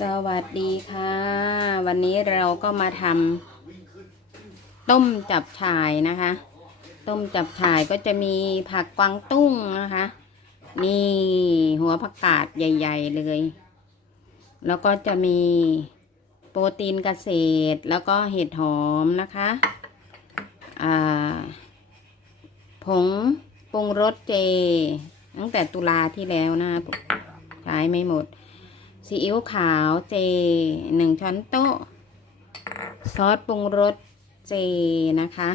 สวัสดีค่ะ วันนี้เราก็มาทำต้มจับฉ่ายนะคะ ต้มจับฉ่ายก็จะมีผักกวางตุ้งนะคะ นี่หัวผักกาดใหญ่ ๆ เลย แล้วก็จะมีโปรตีนเกษตร แล้วก็เห็ดหอมนะคะผงปรุงรสเจ ตั้งแต่ตุลาที่แล้วนะคะใช้ไม่หมด ซีอิ๊วขาวเจหนึ่งช้อนโต๊ะ ซอสปรุงรสเจนะคะ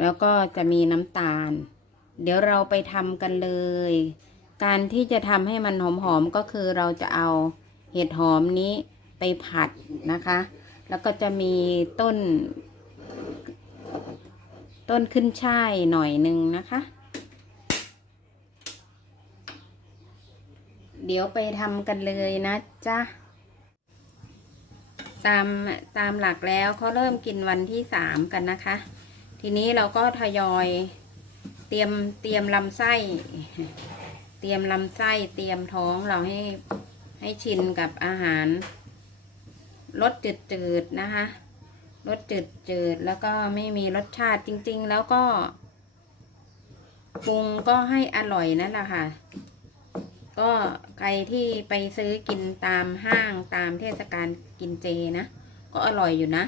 แล้วก็จะมีน้ำตาล เดี๋ยวเราไปทำกันเลย การที่จะทำให้มันหอมๆก็คือเราจะเอาเห็ดหอมนี้ไปผัดนะคะ แล้วก็จะมีต้น ต้นขึ้นช่ายหน่อยหนึ่งนะคะ เดี๋ยวไปทำกันเลยนะจ๊ะ ตามตามหลักแล้วเขาเริ่มกินวันที่สามกันนะคะ ทีนี้เราก็ทยอยเตรียมเตรียมลำไส้ เตรียมลำไส้เตรียมท้องเราให้ให้ชินกับอาหารรสจืดๆนะคะรสจืดๆแล้วก็ไม่มีรสชาติจริง ๆ แล้วก็ปรุงก็ให้อร่อยนั่นแหละค่ะ ก็ใครที่ไปซื้อกินตามห้างตามเทศกาลกินเจนะ ก็อร่อยอยู่นะ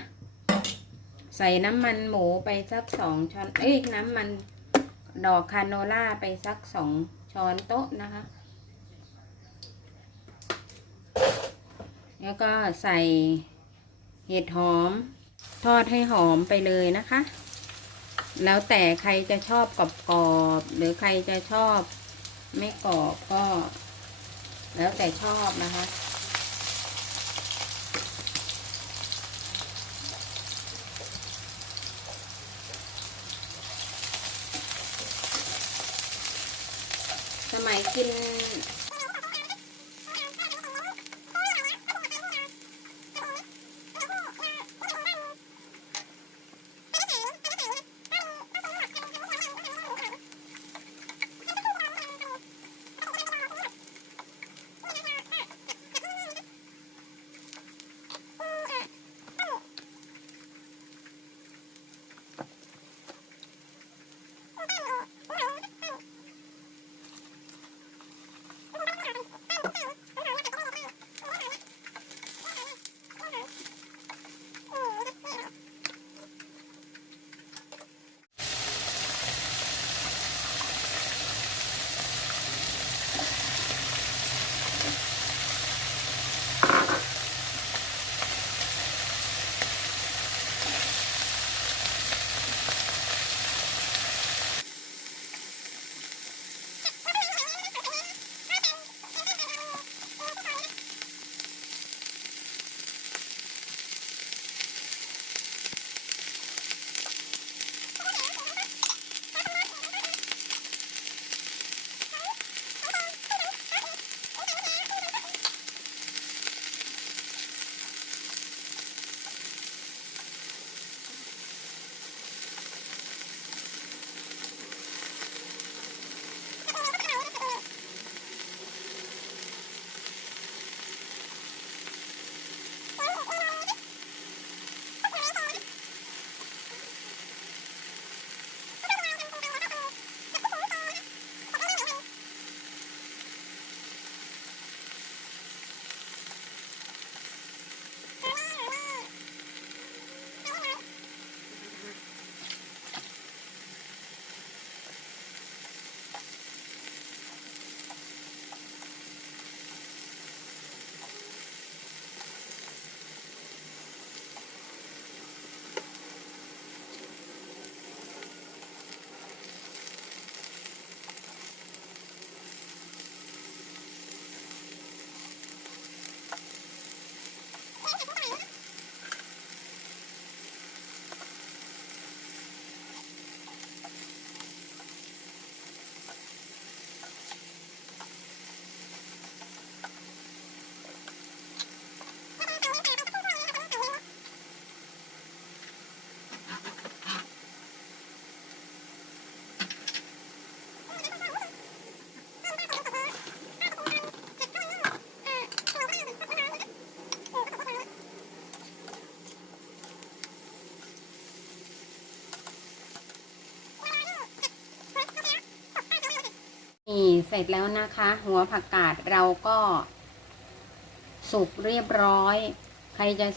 ใส่น้ำมันหมูไปสักสองช้อน เอ้ยน้ำมันดอกคาโนล่าไปสักสองช้อนโต๊ะนะคะ แล้วก็ใส่เห็ดหอม ทอดให้หอมไปเลยนะคะ แล้วแต่ใครจะชอบกรอบๆหรือใครจะชอบ ไม่กรอบก็ แล้วแต่ชอบนะคะสมัยกิน นี่เสร็จแล้วนะคะ หัวผักกาดเราก็ สุกเรียบร้อย ใครจะ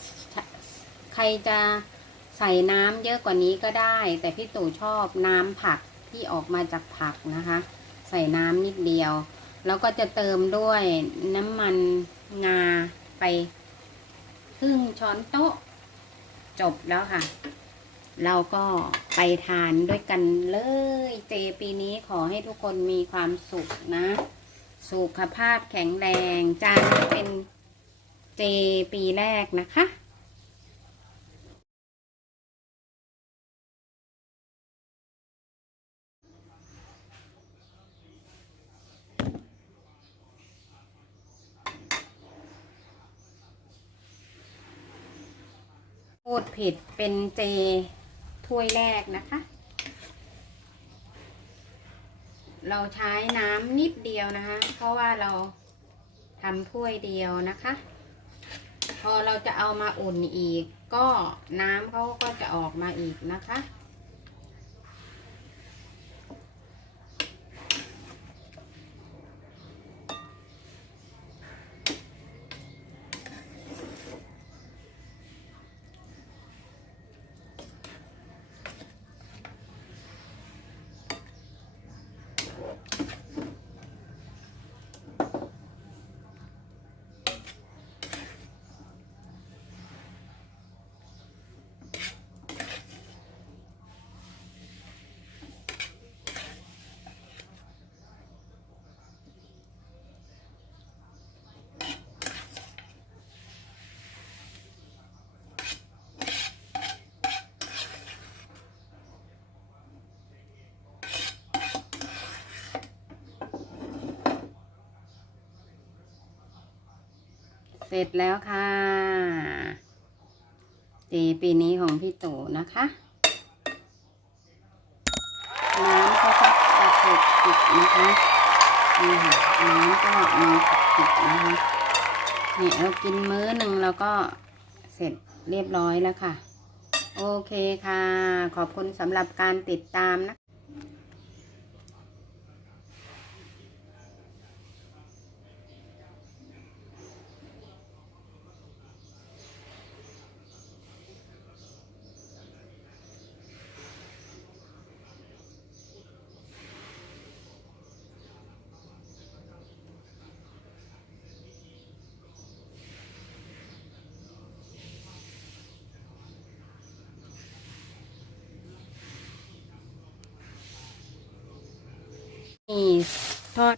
ใครจะใส่น้ำเยอะกว่านี้ก็ได้ แต่พี่ตู่ชอบน้ำผักที่ออกมาจากผักนะคะ ใส่น้ำนิดเดียว แล้วก็จะเติมด้วยน้ำมันงาไปครึ่งช้อนโต๊ะ จบแล้วค่ะ เราก็ไปทานด้วยกันเลย เจปีนี้ขอให้ทุกคนมีความสุขนะ สุขภาพแข็งแรง จานนี้เป็นเจปีแรกนะคะพูดผิดเป็นเจ ถ้วยแรกนะคะ เราใช้น้ำนิดเดียวนะคะ เพราะว่าเราทำถ้วยเดียวนะคะ พอเราจะเอามาอุ่นอีก ก็น้ำเขาก็จะออกมาอีกนะคะ เสร็จแล้วค่ะเจปีนี้ของพี่ตู่นะคะน้ำก็จะถูกติดนะคะนี่ค่ะน้ำก็มีติดนะคะเนี่ยเรากินมื้อหนึ่งแล้วก็เสร็จเรียบร้อยแล้วค่ะ โอเคค่ะ ขอบคุณสำหรับการติดตามนะ นี่ทอด